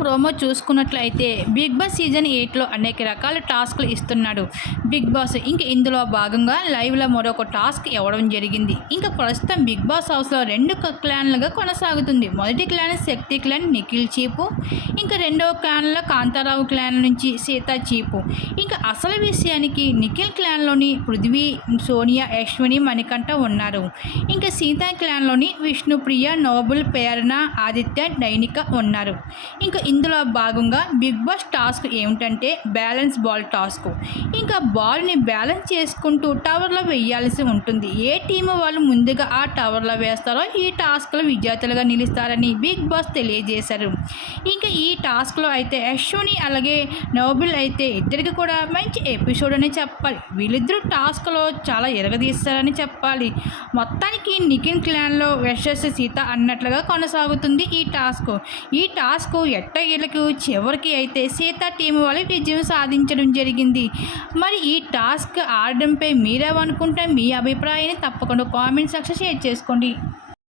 Promo చూసుకున్నట్లయితే big boss season 8లో అనేక రకాల టాస్క్లు ఇస్తున్నాడు బిగ్ బాస్. ఇంక ఇందులో భాగంగా లైవ్లో మరొక టాస్క్ ఇవ్వడం జరిగింది. ఇంకా ప్రస్తుతం బిగ్ బాస్ హౌస్లో రెండు క్లాన్లుగా కొనసాగుతుంది. మొదటి క్లాన్ శక్తి క్లాన్ నిఖిల్ చీపు, ఇంకా రెండవ క్లాన్లో కాంతారావు క్లాన్ నుంచి సీతా చీపు. ఇంకా అసలు విషయానికి నిఖిల్ క్లాన్లోని పృథ్వీ, సోనియా, యశ్విని, మణికంఠ ఉన్నారు. ఇంకా సీతా క్లాన్లోని విష్ణుప్రియ, నోబుల్, ప్రేరణ, ఆదిత్య, డైనిక ఉన్నారు. ఇంకా ఇందులో భాగంగా బిగ్ బాస్ టాస్క్ ఏమిటంటే బ్యాలెన్స్ బాల్ టాస్క్. ఇంకా బాల్ని బ్యాలెన్స్ చేసుకుంటూ టవర్లో వేయాల్సి ఉంటుంది. ఏ టీము వాళ్ళు ముందుగా ఆ టవర్లో వేస్తారో ఈ టాస్క్లో విజేతలుగా నిలుస్తారని బిగ్ బాస్ తెలియజేశారు. ఇంకా ఈ టాస్క్లో అయితే యశ్విని అలాగే నోబుల్ అయితే ఇద్దరికి కూడా మంచి ఎపిసోడ్ అని చెప్పాలి. వీళ్ళిద్దరూ టాస్క్లో చాలా ఎరగదీస్తారని చెప్పాలి. మొత్తానికి నిఖిల్ క్లాన్లో వర్సెస్ సీత అన్నట్లుగా కొనసాగుతుంది ఈ టాస్క్ ఎట్టకేలకు చివరికి అయితే సీత టీం వాళ్ళు విజయం సాధించడం జరిగింది. మరి ఈ టాస్క్ ఆడడంపై మీరేమనుకుంటే మీ అభిప్రాయాన్ని తప్పకుండా కామెంట్ సెక్షన్ షేర్ చేసుకోండి.